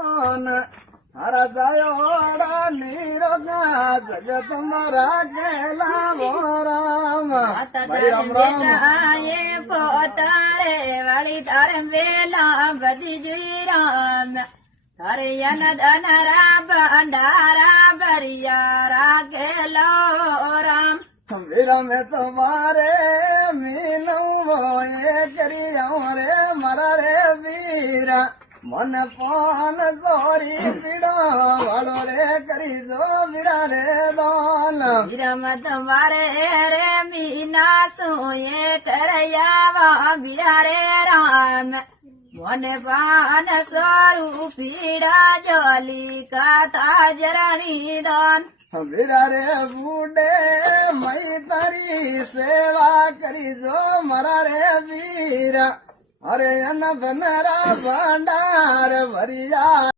हरा जायोड़ा नीरोगा जगत मरा गेला वो राम भाई राम राम ये पोतारे वाली तारे वेला बदी जी राम तारे यन धनरा भंडारा बरियारा गेलो राम वीरा में तुम्हारे मीनू वो ये करिया रे मरा रे वीरा मन पान सोरी पीड़ो वालो रे करी दो वीरा रे दान विरम तुम्हारे रे मीना सोये करयावा वीरा रे राम मन पान सोरू पीड़ा जोली का ताजरणी दान वीरा रे बूढ़े मई तारी सेवा करी जो मरा रे वीरा अरे अन धनरा भंडार भरिया